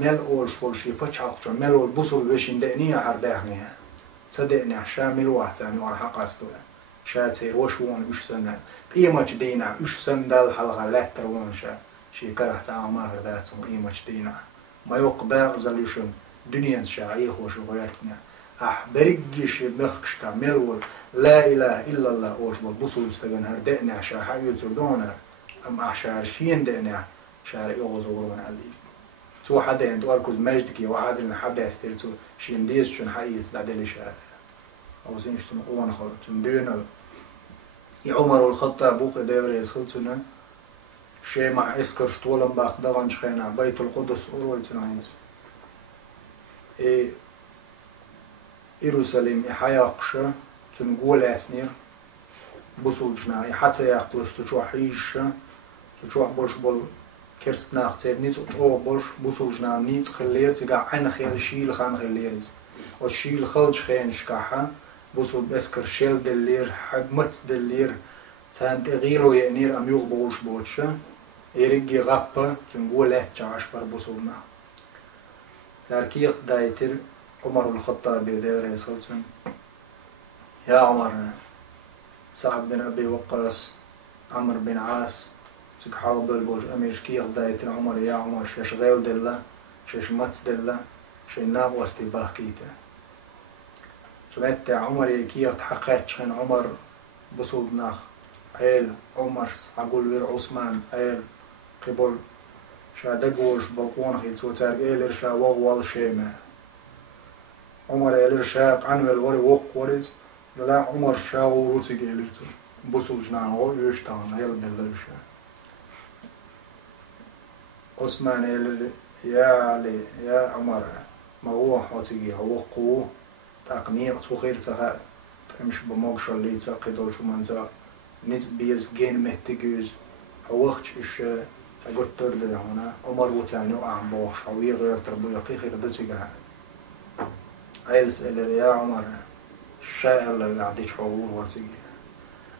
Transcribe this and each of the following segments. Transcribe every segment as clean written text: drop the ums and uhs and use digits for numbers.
مل أول شغل شيء بتشعق مل أول بوصل بيشين دقنية عرداهنيها صدقني شامل واحد يعني ورا حقاستو شا تصير وشون وش سنة قيمة دينا وش سن دال حلقة لا تروون شي كره تعامل ذات قيمة دينا ما يقبل زليشون دنيا شعيخ وشغيرتنا برجيش بخش كامل لا إله إلا الله وش بالبصل استجن هردقنا عشان حيوت دونا أم عشان شين دقنا شار يغزورون عليه تو حدا عند أركز مجدك وعاد لنا حدا يسترتو شين ديس شون حيز دعدلي شار أو زين شتون قوان خلط دينا عمر الخطاب بوق ديريز خلطنا شيء مع إسكر شطولن باق دغن شخينا بيت القدس أولتنا عينز يروساليم يحياقشة تنقول أسنير بوصلجنا يحتى يقلش تشوح حيش تشوح بولش بول كرست ناختير نيت تشوح بولش بوصلجنا نيت خلير تقع عين خير شيل خان خليرز والشيل خلج خين شكاحة بوصل بسكر شيل دلير حجمت دلير تان تغيرو ينير أم يغبوش بوتشة يرجع غابة تنقول أتجاش بر بوصلنا تركيخ دايتر عمر الخطاب بيدير يسولتن يا عمر سعد بن أبي وقاص عمرو بن عاص تكحال بالبوج أمير كيخ دايتر عمر يا عمر شش غيل دلة شش مت دلة شش ناب واستباح كيته سمعت عمر يكيخ تحققت شن عمر بصود ناخ عيل عمر أقول وير عثمان عيل قبل شادقوش بلقون خيت وتار إيلر شا وغوال شيمة عمر إيلر شاق عنو الوري وق ورد لا عمر شا وروتي إيلرتو بوصل جنان غو يشتان عيل دلرشا عثمان إيلر يا علي يا عمر ما هو حوتي وقو تقنيع تخيل تخا تمش بموقش اللي تقدر شو منزا نت بيز جين مهتجوز وقت إيش تقول ترد هنا عمر وتانو عم بوش حوي غير تربية قيخي قدوسي جها عيل سأل يا عمر الشاعر اللي قاعد حضور ورتجي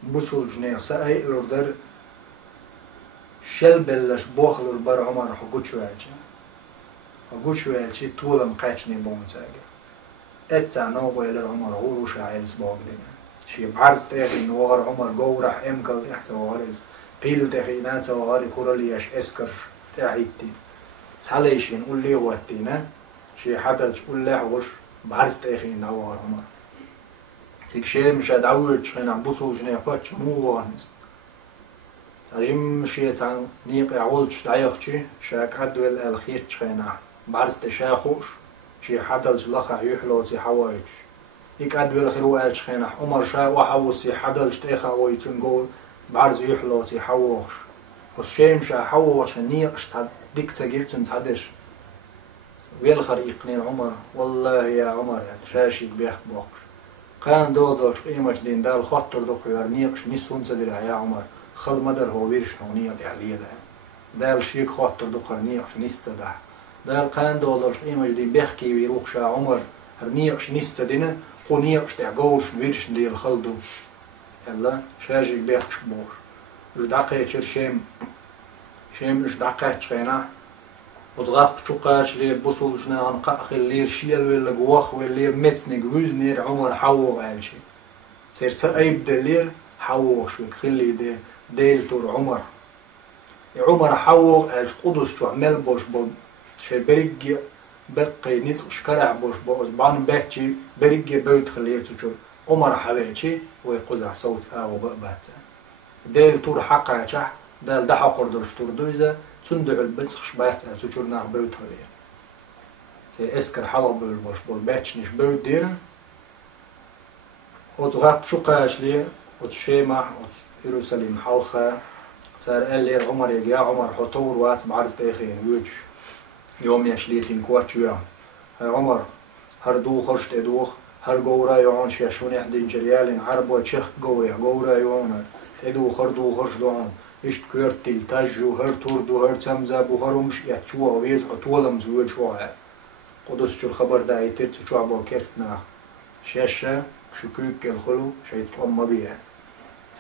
بوصل جنيه سأي الأردر شل بلش بوخل البر عمر حقوق شو هالشي طول مقاتشني بونساجا اتعنو ويل عمر هو وش عيل سباق لنا شي بعرض تاخي نوغر عمر جورح امكل تحت وغارز قيل تاخي ناتا وغاري كورلياش اسكر تاعيتي تساليشين قول لي واتينا شي حدا تقول له وش بعرض تاخي نوغر عمر تكشي مش هدعوت شخين عم بوصل جنيه باتش مو وانس تاجم مشي تان نيق يعولش تعيقشي شاك عدو الخيت شخين بعرض تشاخوش شي حدا لخا يحلوتي حوايج يك عدو الخيرو قال شخين عمر شا وحوسي حدا لشتيخا ويتنقول بعرض يحلوتي حووش والشيم شا حووش نيقش ديك تجيرتن تحدش ويلخر يقنين عمر والله يا عمر يعني شاشي بيحك بوقش كان دودوش قيمش دين دال خطر دوك يرنيقش نسون تدير يا عمر خل مدر هو بيرش نونية عليه دال شيك خطر دوك يرنيقش نستدع دال كان دودوش قيمش دين بيحكي ويروق شا عمر هرنيقش نستدينه قنيقش تعجوش ويرش ديال خلدو يلا شاجي بيحكش بوش مش دقيقة شيم مش دقيقة شينا وضغط شقاش لي بوصل جنا نقاخ اللي شيل ولا جواخ ولا متنق وزنير عمر حوغ عالشي سير سايب دلير حوغ شو خلي ديل تور عمر عمر حوغ عالش قدس شو عمل بوش بول شي بريج بقي نسق شكرع بوش بوز بان باتشي بريج بيت خليته شو عمر حبيتشي ويقزع صوت او بقبات ديل تور حقا شح دال دحا قردرش تور دويزة تندع البنسخ شبات تشور ناق بيت خليه سير اسكر حلب بالبوش بول باتش نش بيت دير وتغاب شقاش لي وتشيمع ويروساليم حلخة صار قال لي عمر يا عمر حطور وات بعرض تاخين ويج يوم يشليتين كواتش يوم هاي عمر هر دوخش تدوخ هر جورا يعون شيشون يحدين جريالين عرب وتشخ جورا يعون تدوخ هر دوخش دوعون إشت كيرت تلتاجو هر توردو هر تمزب وهرمش يتشوا ويز عطولم زوج شوعة قدس شو الخبر ده يتر تشوا بوكرسنا شاشة شكوك الخلو شيء تقوم بيها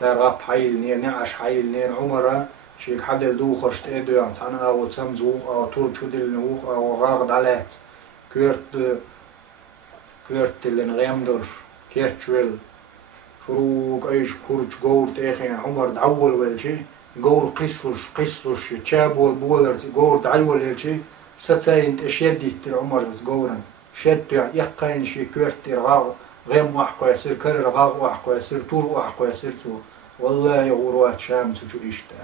صار غاب حيل نير نعش حيل نير عمره شيك حدل دوخرش تأدو عن تانا أو تمزوق أو تور شودل نوخ أو غاغد علات كيرت اللي نغيم درش كيرت شويل شروق أيش كورج جور تاخي عمر دعول والشي جور قصلش تشاب والبولر جور دعول والشي ستاين تشدي عمر جورن شد يقين شي كيرت رغاغ غيم وحقو يصير كرر رغاغ وحقو يصير طور وحقو يصير تو والله يغوروات شامس وشو إيشتا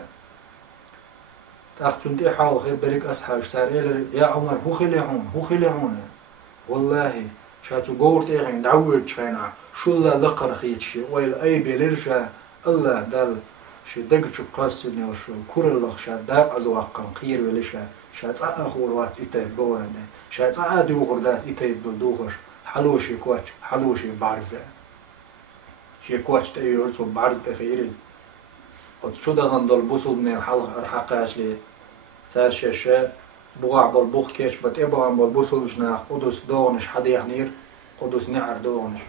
تأخذون حاول خير بريك أصحاب ساريل يا عمر هو خليعون والله شاتو قورت إيغين دعوت شينا شو الله لقر خيتشي ويل أي بيلرشا الله دال شي دق شو قاسني وشو كور الله شات داق أزواقا قير ولشا شات أخوروات إتايب قورن شات دوغر دات إتايب دوغر حلوشي كواتش حلوشي بارزة شي كواتش تأيور سو بارز تخيريز قد شو دغن دول بوصل من الحلقة أرحقاش لي تاشيشة بوغع بالبوخ كيش بتقبعن بالبوصل جناح قدس دونش حديح نير قدس نعر دونش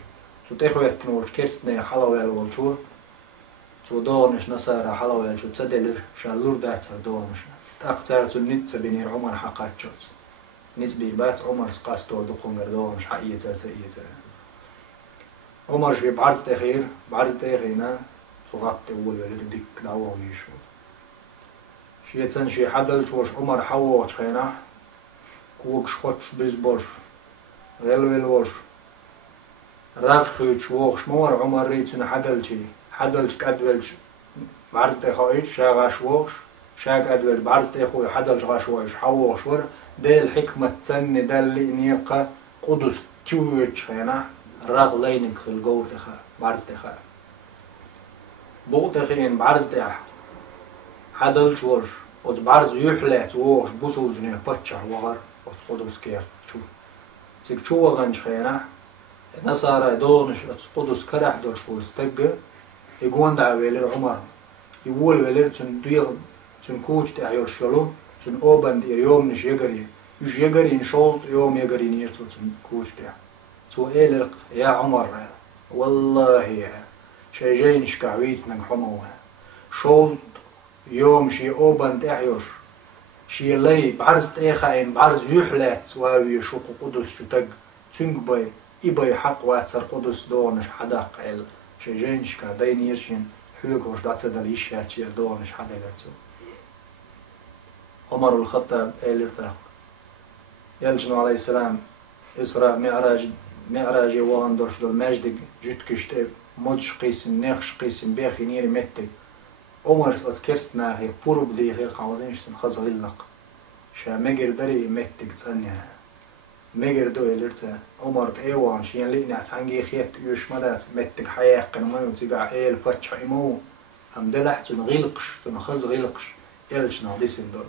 سو تخويت نوش كيرستني حلوال والشور سو دونش نصارى حلوال شو تسدلر شالور داتسر دونش تأقتار سو نتس بنير عمر حقات شوت نسبي بات عمر سقاستو دقنجر دونش حقية تأية عمر شوي بعرض تخير بعرض تخينا صغبت أول ولد ديك دعوة ويشو شي تنشي حدل شوش عمر حوش خينا كوكش خدش بيزبوش غلويل وش رغفيت شوخش مور عمر ريتون حدلش كادولش بعرض تخايش شاغاش وخش شاك أدولش بعرض تخوي حدلش غاشوش حوش ور ديل حكمة تسن دل نيقة قدس كيوش خينا رغ لينك في الجور تخا بعرض تخا بوتخين بعرض تاع حدلش ورش وز بعرض يحلات ووش بوصل جنيه بتشع وغر وز قدس كير شو تيك شو وغنش خينا نصارى دونش قدس كرح دورش ورستج يقوان دع ويلر عمر يقول ويلر تن دويغ تن كوش تاع يرشلو تن أوبن دير يوم نش يجري يش يجري نشوط يوم يجري نيرتو تن كوش تاع تو إلق يا عمر والله يا شي جاي نشكعويت نجحموها شوط يوم شي أوبن تاعيوش شي لي بعرز تاخاين بعرز يحلات واوي شوق قدس شو تج تنقبي إباي حق واتسر قدس دونش حدا قيل شي جاي نشكع داين يرشين حيوكوش داتsa داليش هاتشير دونش حدا قرتو عمر الخطاب إلرتاق يلجنو عليه السلام إسراء معراج وان درش دول ماجدك جتكشتب مدش قيسن نخش قيسن باخي نيري متك عمر أذكرت ناغير بورب دي غير قاوزين شتن خز غلق شا مجر دري متك تسنيها مجر دو إلرتا عمر تأيوان شين لينا تانجي خيات يوش مدات متك حياق قنمي وتقع إيل فتش عمو هم دلح تن غلقش تن خز غلقش إلش ناضيسن دول